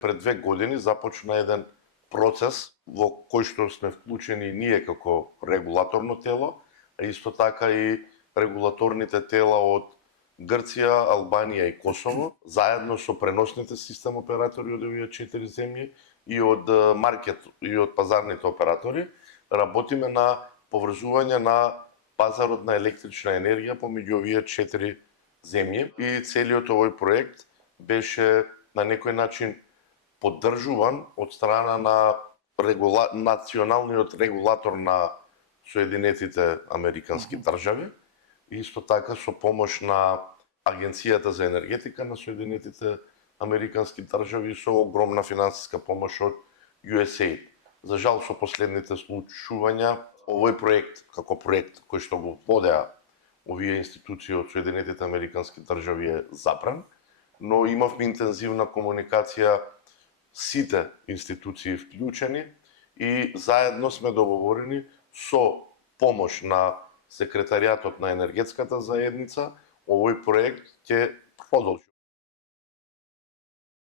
Пред 2 години започна еден процес во кој што сме вклучени ние како регулаторно тело, а исто така и регулаторните тела од Грција, Албанија и Косово, заедно со преносните систем оператори од овие 4 земји и од маркет и од пазарните оператори, работиме на поврзување на пазарот на електрична енергија помеѓу овие 4 земји и целиот овој проект беше на некој начин поддржуван од страна на националниот регулатор на Соединетите Американски држави и исто така со помош на Агенцијата за енергетика на Соединетите Американски држави со огромна финансиска помош од USAID. За жал, со последните случувања, овој проект, како проект кој што го водеа овие институции од Соединетите Американски држави е запран, но имавме интензивна комуникација сите институции вклучени и заедно сме договорени со помош на Секретаријатот на енергетската заедница, овој проект ќе продолжи.